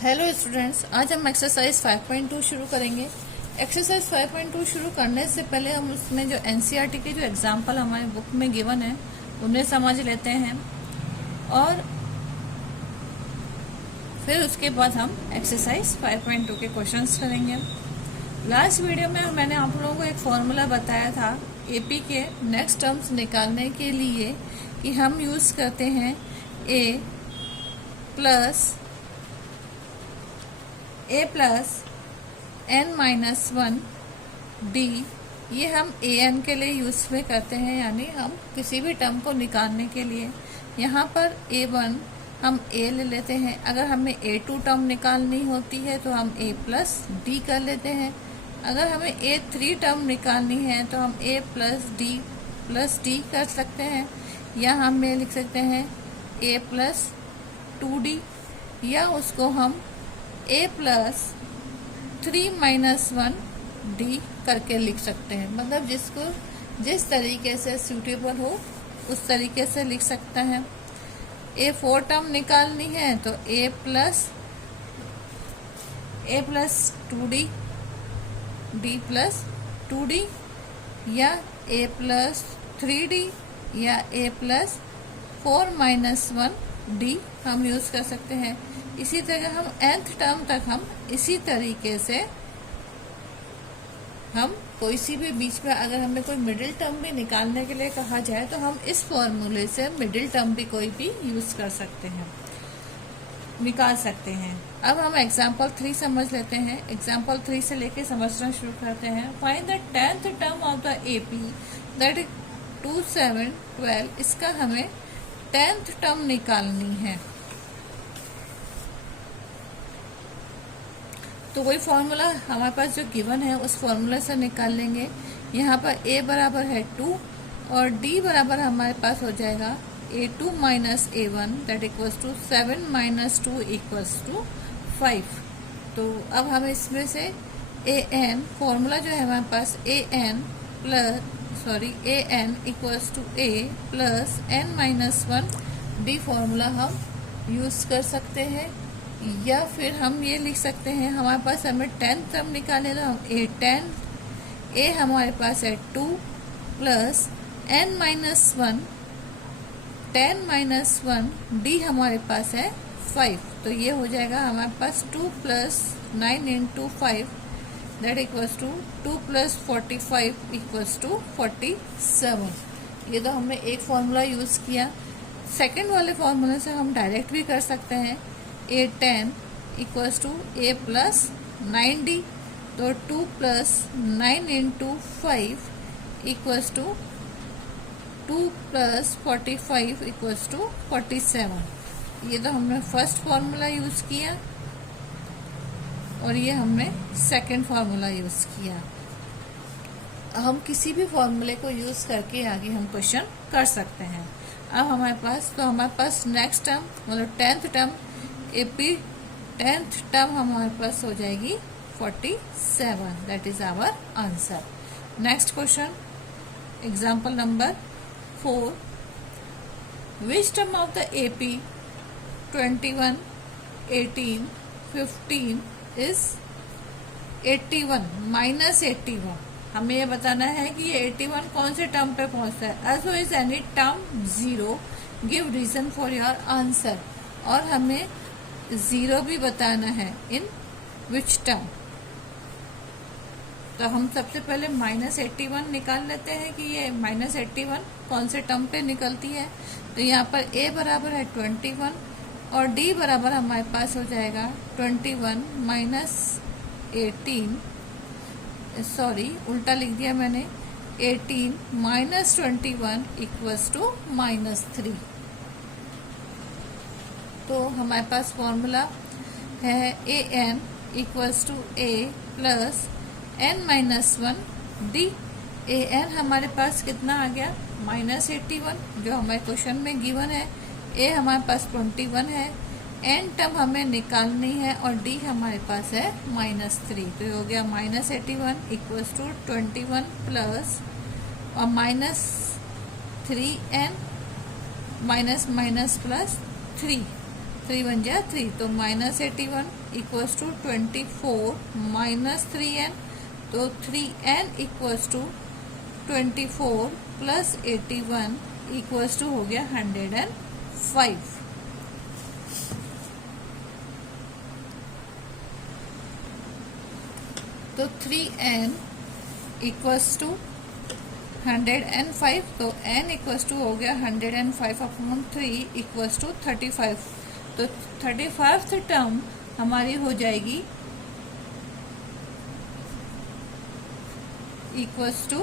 Hello students, आज हम exercise 5.2 शुरू करेंगे। एक्सरसाइज 5.2 शुरू करने से पहले हम उसमें जो एनसीईआरटी के जो एग्जाम्पल हमारे बुक में गिवन है उन्हें समझ लेते हैं और फिर उसके बाद हम एक्सरसाइज 5.2 के क्वेश्चंस करेंगे। लास्ट वीडियो में मैंने आप लोगों को एक फॉर्मूला बताया था एपी के नेक्स्ट टर्म्स निकालने के लिए कि हम यूज़ करते हैं ए प्लस एन माइनस 1 डी। ये हम ए एन के लिए यूज में करते हैं, यानी हम किसी भी टर्म को निकालने के लिए। यहाँ पर A1 हम ए ले लेते हैं। अगर हमें A2 टर्म निकालनी होती है तो हम ए प्लस डी कर लेते हैं। अगर हमें A3 टर्म निकालनी है तो हम ए प्लस डी कर सकते हैं, या हम ये लिख सकते हैं ए प्लस 2D, या उसको हम ए प्लस 3 माइनस 1 डी करके लिख सकते हैं। मतलब जिसको जिस तरीके से सूटेबल हो उस तरीके से लिख सकता है। A4 टर्म निकालनी है तो ए plus 2D D plus 2D, या ए प्लस 3D, या ए प्लस 4 माइनस 1 डी हम यूज कर सकते हैं। इसी तरह हम nth टर्म तक हम इसी तरीके से हम कोई सी भी बीच में अगर हमें कोई मिडिल टर्म भी निकालने के लिए कहा जाए तो हम इस फॉर्मूले से मिडिल टर्म भी कोई भी यूज कर सकते हैं, निकाल सकते हैं। अब हम एग्जाम्पल 3 समझ लेते हैं। एग्जाम्पल 3 से लेके समझना शुरू करते हैं। Find the 10th term of the AP that is 2, 7, 12। इसका हमें 10th टर्म निकालनी है। तो वही फॉर्मूला हमारे पास जो गिवन है उस फॉर्मूले से निकाल लेंगे। यहाँ पर a बराबर है 2 और d बराबर हमारे पास हो जाएगा A2 minus A1 that equals to 7 minus 2 equals to 5। तो अब हम इसमें से an फॉर्मूला जो है हमारे पास an equals to a plus n minus 1 d formula हम यूज कर सकते हैं, या फिर हम ये लिख सकते हैं हमारे पास हमें 10th टर्म निकाले तो हम a हमारे पास है 2 plus n minus 1 10 minus 1 d हमारे पास है 5। तो ये हो जाएगा हमारे पास 2 plus 9 into 5 that equals to 2 plus 45 equals to 47। ये तो हमने एक फॉर्मूला यूज किया। सेकंड वाले फॉर्मूले से हम डायरेक्ट भी कर सकते हैं। A10 equals to a plus 9D, तो 2 plus 9 into 5 equals to 2 plus 45 equals to 47। ये तो हमने फर्स्ट फॉर्मूला यूज किया और ये हमने सेकंड फॉर्मूला यूज किया। हम किसी भी फॉर्मूले को यूज करके आगे हम क्वेश्चन कर सकते हैं। अब हमारे पास नेक्स्ट टर्म मतलब 10th term AP 10th term हमारे पास हो जाएगी 47। That is our answer. Next question, example number 4। Which term of the AP 21, 18, 15 इज 81 माइनस 81। हमें ये बताना है कि ये 81 कौन से टर्म पे पहुंचता है। As is any term 0 give reason for your answer. और हमें 0 भी बताना है इन विच टर्म। तो हम सबसे पहले माइनस 81 निकाल लेते हैं कि ये माइनस 81 कौन से टर्म पे निकलती है। तो यहाँ पर a बराबर है 21 और d बराबर हमारे पास हो जाएगा 21 माइनस 18, सॉरी उल्टा लिख दिया मैंने, 18 माइनस 21 इक्वल्स टू माइनस 3। तो हमारे पास फॉर्मूला है an equals to a plus n minus 1 d। an हमारे पास कितना आ गया माइनस 81 जो हमारे क्वेश्चन में गिवन है। a हमारे पास 21 है, n टर्म हमें निकालनी है और d हमारे पास है माइनस 3। तो ये हो गया माइनस 81 इक्वल्स टू 21 प्लस और minus 3n minus minus plus 3 3 बन जाए 3, तो -81 इक्वल्स टू 24 माइनस 3n, तो 3n equals to 24 plus 81 equals to हो गया 105। तो 3n इक्वल्स टू 105, तो n इक्वल्स टू हो गया 105 अपॉन 3 इक्वल्स टू 35। तो 35th टर्म हमारी हो जाएगी इक्वल्स टू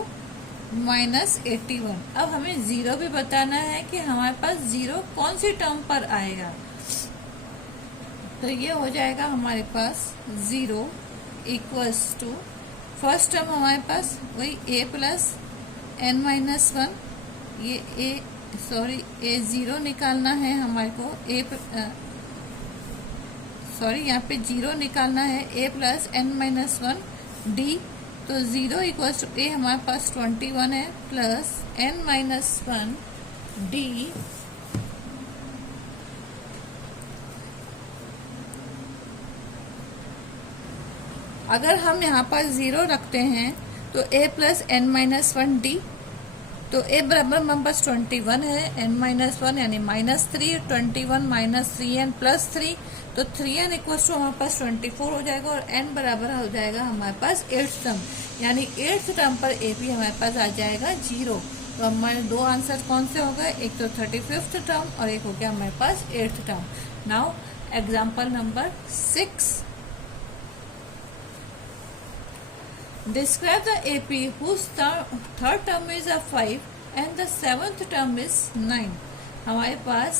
-81। अब हमें जीरो भी बताना है कि हमारे पास जीरो कौन सी टर्म पर आएगा। तो ये हो जाएगा हमारे पास zero equals to first term हमारे पास वही a प्लस n-1, ये a जीरो निकालना है हमारे को, यहाँ पे जीरो निकालना है a प्लस n-1 d, तो जीरो इक्वल्स टू a हमारे पास 21 है प्लस n-1 d अगर हम यहाँ पर जीरो रखते हैं तो a प्लस n-1 d, तो a बराबर हमारे पास 21 है, n-1 यानी -3, 21 माइनस 3n प्लस 3, तो 3n इक्वल्स टू हमारे पास 24 हो जाएगा और n बराबर हो जाएगा हमारे पास 8th टर्म, यानी 8th टर्म पर a भी हमारे पास आ जाएगा 0। तो हमारे दो आंसर कौन से हो गए, एक तो 35th टर्म और एक हो गया हमारे पास 8th term. Now example number 6, describe the AP whose third term is a 5 and the 7th term is 9। हमारे पास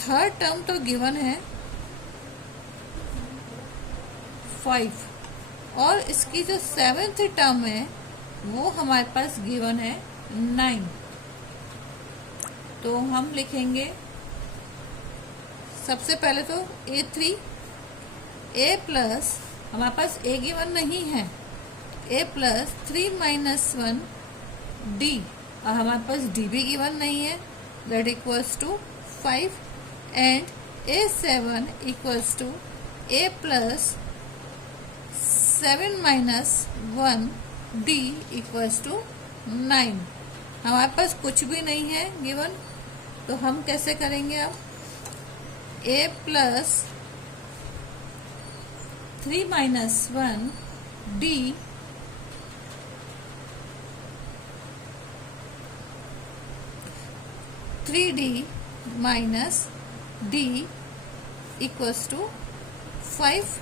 थर्ड टर्म तो गिवन है 5 और इसकी जो 7th टर्म है वो हमारे पास गिवन है 9। तो हम लिखेंगे सबसे पहले तो A3, a प्लस हमारे पास a गिवन नहीं है, a प्लस 3 माइनस 1 d, और हमारे पास d भी गिवन नहीं है, that equals to 5 and a7 equals to a plus 7 minus 1 d equals to 9। हमारे पास कुछ भी नहीं है गिवन, तो हम कैसे करेंगे अब, a plus 3 minus 1 d 3d minus d equals to 5,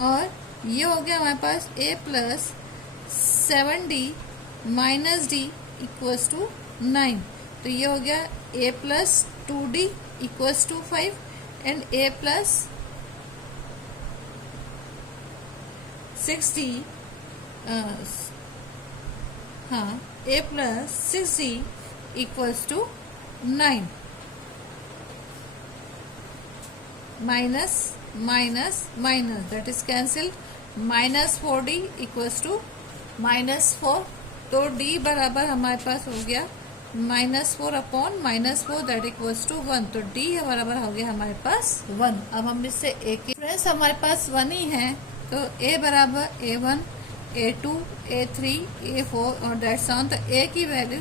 और ये हो गया हमारे पास a plus 7d minus d equals to 9। तो ये हो गया a plus 2d equals to 5 and a plus 6d a plus 6d equals to 9, minus minus minus that is cancel, minus 4d equals to -4, तो d बराबर हमारे पास हो गया -4 अपॉन -4 दैट इक्वल्स टू 1, तो d बराबर हो गया हमारे पास 1। अब हम इससे a की फ्रेंड्स हमारे पास 1 ही है, तो a बराबर a1 a2 a3 a4 और दैट्स ऑन, तो a की वैल्यू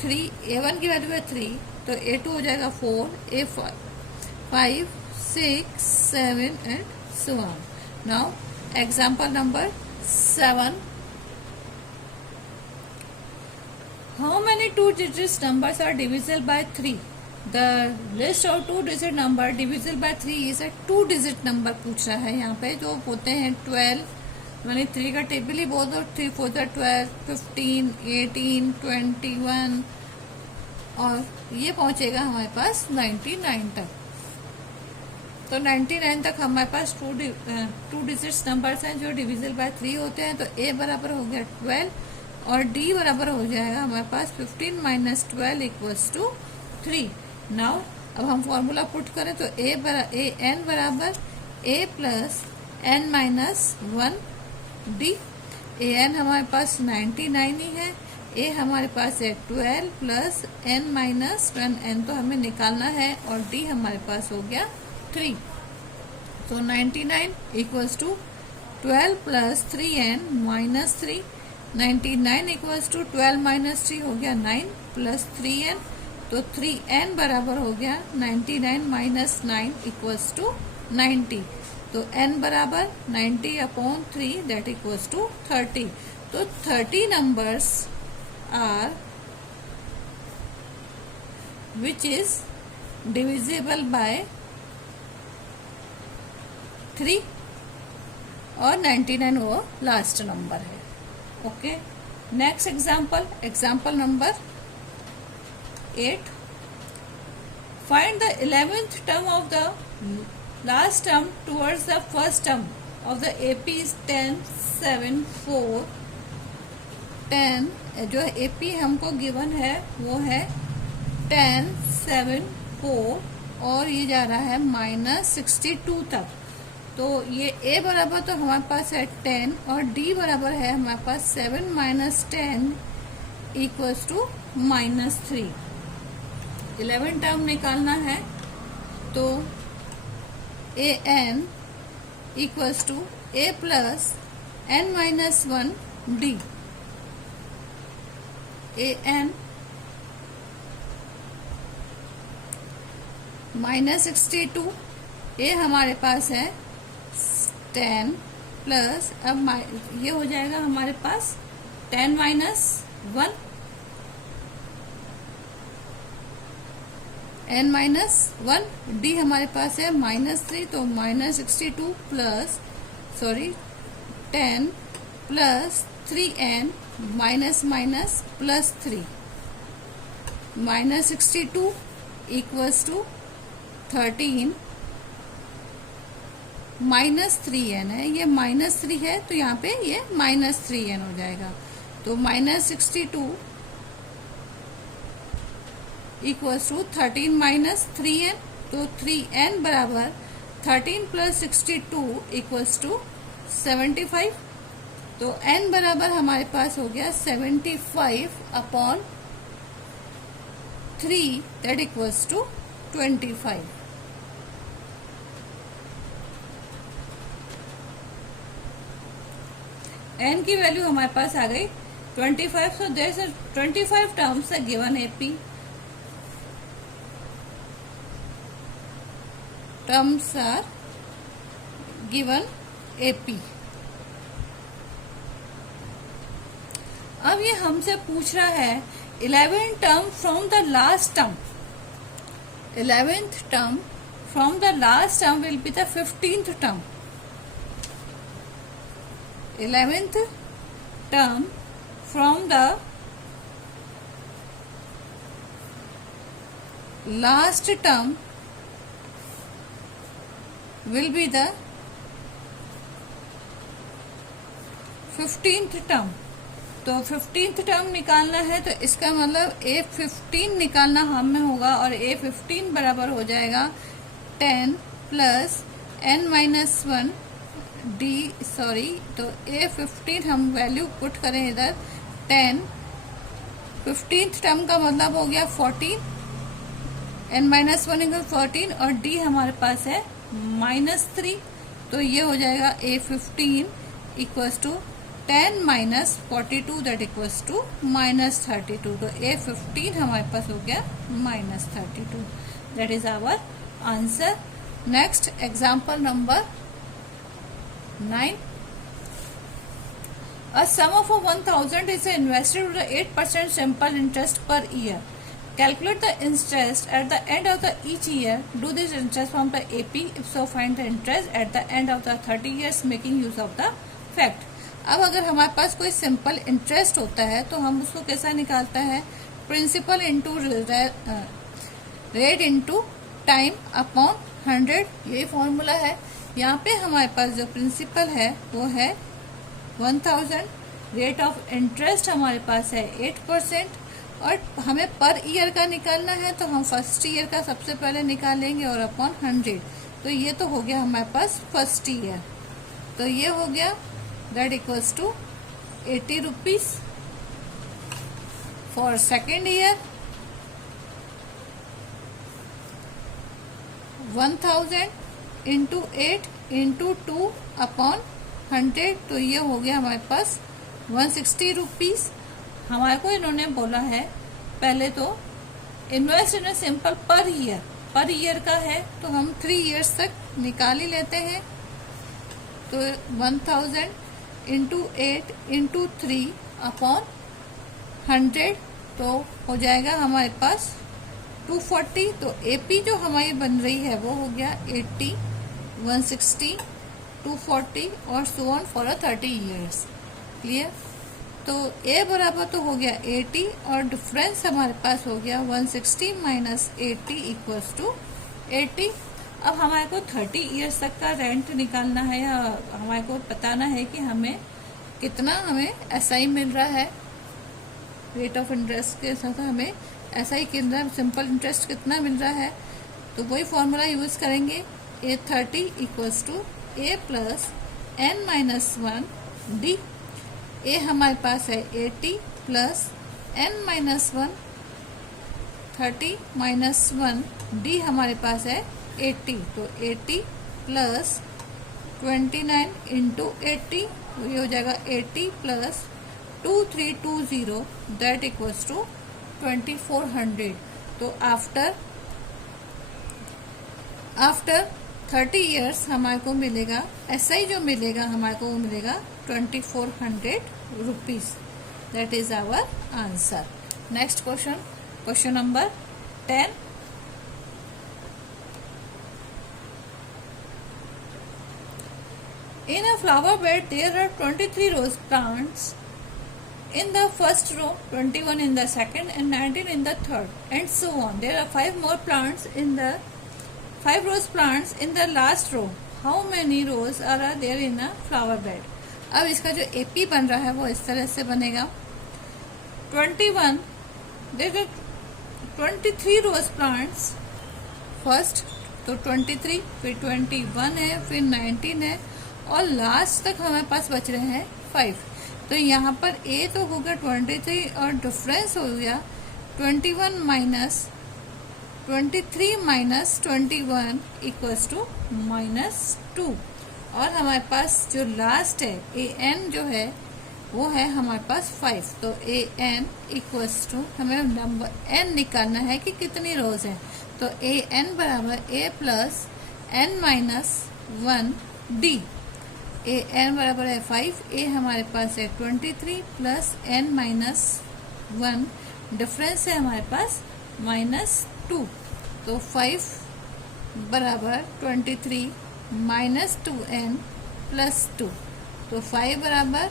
3, a1 की वैल्यू है 3, तो a2 हो जाएगा 4, a5 5 6 7 and so on। Now example number 7, how many two-digit numbers are divisible by 3? The list of two-digit number divisible by 3 is a two-digit number पूछ रहा है यहाँ पे, जो होते हैं 12, मैंने 3 का टेबल ही बोल दो, 3 4 12 15 18 21 और ये पहुंचेगा हमारे पास 99 तक। तो 99 तक हमारे पास टू डिजिट्स नंबर्स हैं जो डिविजिबल बाय 3 होते हैं। तो a बराबर हो गया 12 और d बराबर हो जाएगा हमारे पास 15 माइनस 12 इक्वल्स टू 3। नाउ अब हम फॉर्मूला पुट करें तो n बराबर a plus n minus 1 d। an हमारे पास 99 ही है, ए हमारे पास है 12 प्लस n माइनस 1, n तो हमें निकालना है, और d हमारे पास हो गया 3। तो 99 equals to 12 plus 3n minus 3। 99 equals to 12 minus 3 हो गया 9 प्लस 3n, तो 3n बराबर हो गया 99 माइनस 9 इक्वल्स टू 90। तो n बराबर 90/3 दैट इक्वल्स टू 30। तो 30 numbers are which is divisible by 3 और 99 वो लास्ट नंबर है। Okay, next example number 8। Find the 11th term of the last term towards the first term of the AP is 10 7 4। 10 जो AP हमको given है वो है 10 7 4, और ये जा रहा है -62 तक। तो ये A बराबर तो हमारे पास है 10, और D बराबर है हमारे पास 7 माइनस 10 इक्वल्स टू -3। 11 टर्म निकालना है, तो AN equals to A plus n minus 1 D। AN -62, A हमारे पास है 10 प्लस, अब ये हो जाएगा हमारे पास 10 माइनस 1 n माइनस 1। D हमारे पास है -3, तो -62 plus 10 plus 3n minus minus plus 3, -62 equals to 13 -3n है, ये -3 है तो यहाँ पे ये -3n हो जाएगा। तो -62 इक्वल्स टू 13 माइनस 3n, तो 3n बराबर 13 प्लस 62 इक्वल्स टू 75। तो n बराबर हमारे पास हो गया 75/3 दैट इक्वल्स टू 25। n की वैल्यू हमारे पास आ गई 25। So there is 25 terms are given AP। Terms are given AP। अब ये हमसे पूछ रहा है 11 term from the last term. 11th term from the last term will be the 15th term. 11th term from the last term will be the 15th term। तो 15th term निकालना है, तो इसका मतलब A15 निकालना हमें होगा, और A15 बराबर हो जाएगा 10 प्लस n माइनस 1 D तो A15 हम वैल्यू पुट करें इधर 10, 15th टर्म का मतलब हो गया 14, n माइनस 1 इक्वल 14, और D हमारे पास है -3। तो ये हो जाएगा A15 equals to 10 minus 42 that equals to -32। तो A15 हमारे पास हो गया -32। That is our answer. Next example number 9। A sum of 1,000 is invested with 8% simple interest per year. Calculate the interest at the end of each year. Do this interest from the AP. If so, find the interest at the end of the 30 years making use of the fact. अब अगर हमारे पास कोई simple interest होता है तो हम उसको कैसा निकालता है? Principal into rate into time upon 100, ये फॉर्मूला है। यहाँ पे हमारे पास जो प्रिंसिपल है वो है 1000, रेट ऑफ इंटरेस्ट हमारे पास है 8%, और हमें पर ईयर का निकालना है तो हम फर्स्ट ईयर का सबसे पहले निकालेंगे और अपॉन 100। तो ये तो हो गया हमारे पास फर्स्ट ईयर, तो ये हो गया that equals to 80 rupees. for second year 1000 into 8 into 2 upon 100, तो ये हो गया हमारे पास 160 रुपीज़। हमारे को इन्होंने बोला है पहले तो invest in simple per year का है, तो हम 3 इयर्स तक निकाल ही लेते हैं। तो 1000 इंटू 8 इंटू 3 अपॉन 100, तो हो जाएगा हमारे पास 240। तो एपी जो हमारी बन रही है वो हो गया 80, 160, 240 और so on for 30 years. Clear? तो ए बराबर तो हो गया 80 और डिफरेंस हमारे पास हो गया 160 माइनस 80 इक्वल्स टू 80। अब हमारे को 30 इयर्स तक का रेंट निकालना है, या हमारे को बताना है कि हमें कितना एसआई मिल रहा है, रेट ऑफ इंटरेस्ट के साथ हमें एसआई कितना, सिंपल इंटरेस्ट कितना मिल रहा है। तो वही फॉर्मूला यूज करेंगे, A30 equals to A plus n minus 1 D. A हमारे पास है 80 plus n minus 1, 30 minus 1, D हमारे पास है 80, तो 80 प्लस 29 इंटू 80, ये हो जाएगा 80 प्लस 2320, दैट इक्वल्स टू 2400। तो आफ्टर 30 इयर्स हमारे को मिलेगा एसआई, जो मिलेगा हमारे को वो मिलेगा 2400 rupees. That is our answer. Next question number 10। In a flower bed there are 23 rose plants in the first row, 21 in the second and 19 in the third, and so on. There are 5 more plants in the 5 rose plants in the last row. How many rows are there in a flower bed? अब इसका जो AP बन रहा है वो इस तरह से बनेगा। 21, there are 23 rose plants first, तो 23, फिर 21 है, फिर 19 है और लास्ट तक हमारे पास बच रहे हैं 5। तो यहाँ पर ए तो होगा 23 और डिफरेंस हो गया 21 माइनस 23 माइनस 21 इक्वल्स टू -2। और हमारे पास जो लास्ट है ए एन जो है वो है हमारे पास 5। तो ए एन इक्वल्स टू हमें नंबर एन निकालना है कि कितनी रोज है। तो ए एन बराबर ए plus N minus 1 D. A N बराबर है 5, ए हमारे पास है 23 प्लस एन माइनस 1, डिफरेंस है हमारे पास -2। तो 5 बराबर 23 माइनस 2n प्लस 2, तो 5 बराबर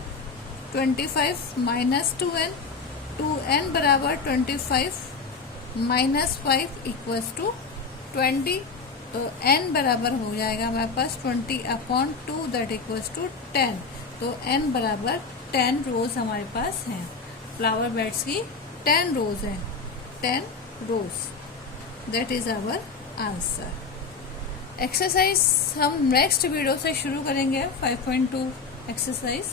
25 माइनस 2n, 2n बराबर 25 माइनस 5 इक्वल्स टू 20। तो n बराबर हो जाएगा हमारे पास 20/2, दैट इक्वल्स टू 10। तो n बराबर 10 रोज हमारे पास हैं। फ्लावर बेड्स की 10 रोज हैं, 10 रोज। That is our answer. Exercise हम नेक्स्ट वीडियो से शुरू करेंगे। 5.2 एक्सरसाइज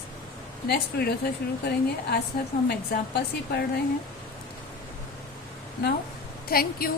नेक्स्ट वीडियो से शुरू करेंगे। आज सिर्फ हम एग्जाम्पल्स ही पढ़ रहे हैं। Now thank you.